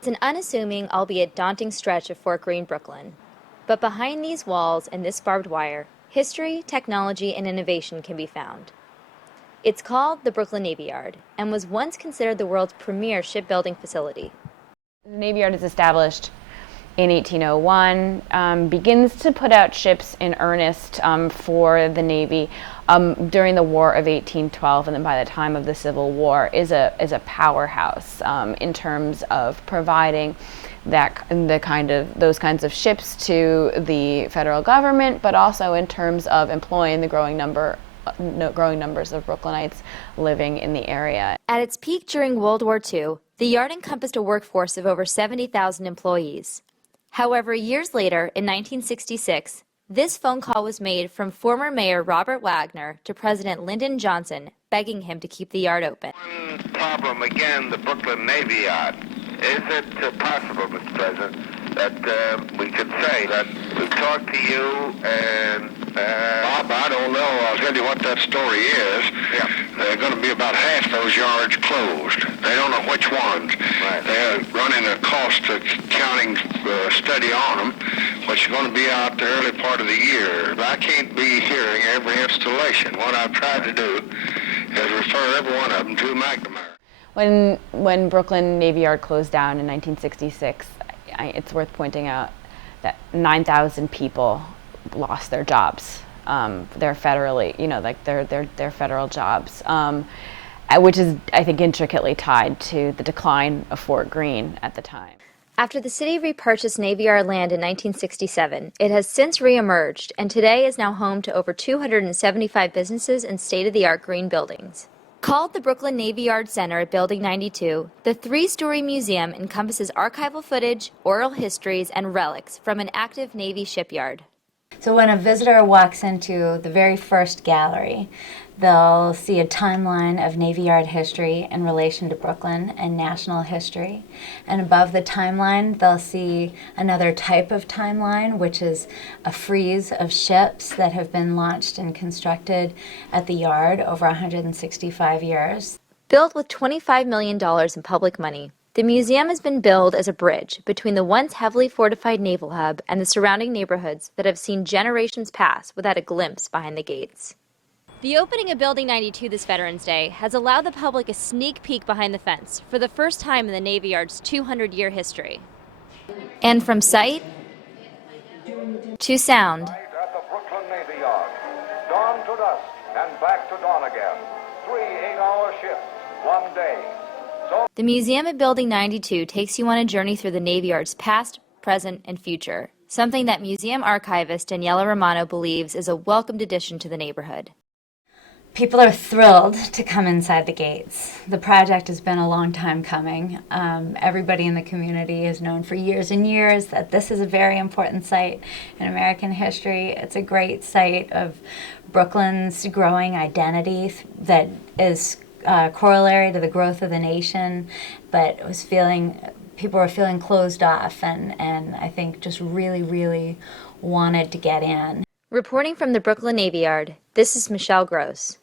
It's an unassuming, albeit daunting stretch of Fort Greene, Brooklyn. But behind these walls and this barbed wire, history, technology, and innovation can be found. It's called the Brooklyn Navy Yard and was once considered the world's premier shipbuilding facility. The Navy Yard is established in 1801, begins to put out ships in earnest for the Navy during the War of 1812, and then by the time of the Civil War is a powerhouse in terms of providing those kinds of ships to the federal government, but also in terms of employing the growing numbers of Brooklynites living in the area. At its peak during World War II, the Yard encompassed a workforce of over 70,000 employees. However, years later, in 1966, this phone call was made from former Mayor Robert Wagner to President Lyndon Johnson, begging him to keep the Yard open. One problem, again, the Brooklyn Navy Yard. Is it possible, Mr. President, that we could say that we talked to you and... Bob, I don't know. I'll tell you what that story is. Yeah. They're going to be about half those yards closed. They don't know which ones. Right. They're running a cost accounting study on them, which is going to be out the early part of the year. I can't be hearing every installation. What I've tried to do is refer every one of them to McNamara. When Brooklyn Navy Yard closed down in 1966, it's worth pointing out that 9,000 people lost their jobs. They're federally, their federal jobs, which is, I think, intricately tied to the decline of Fort Greene at the time. After the city repurchased Navy Yard land in 1967, it has since reemerged and today is now home to over 275 businesses and state-of-the-art green buildings. Called the Brooklyn Navy Yard Center at Building 92, the three-story museum encompasses archival footage, oral histories, and relics from an active Navy shipyard. So when a visitor walks into the very first gallery, they'll see a timeline of Navy Yard history in relation to Brooklyn and national history. And above the timeline, they'll see another type of timeline, which is a frieze of ships that have been launched and constructed at the Yard over 165 years. Built with $25 million in public money, the museum has been billed as a bridge between the once heavily fortified naval hub and the surrounding neighborhoods that have seen generations pass without a glimpse behind the gates. The opening of Building 92 this Veterans Day has allowed the public a sneak peek behind the fence for the first time in the Navy Yard's 200-year history. And from sight to sound, At the Brooklyn Navy Yard, dawn to dusk and back to dawn again. 3 8-hour shifts, one day. the museum at Building 92 takes you on a journey through the Navy Yard's past, present, and future, something that museum archivist Daniela Romano believes is a welcomed addition to the neighborhood. People are thrilled to come inside the gates. The project has been a long time coming. Everybody in the community has known for years and years that this is a very important site in American history. It's a great site of Brooklyn's growing identity that is corollary to the growth of the nation, but people were feeling closed off and I think just really, really wanted to get in. Reporting from the Brooklyn Navy Yard, this is Michelle Gross.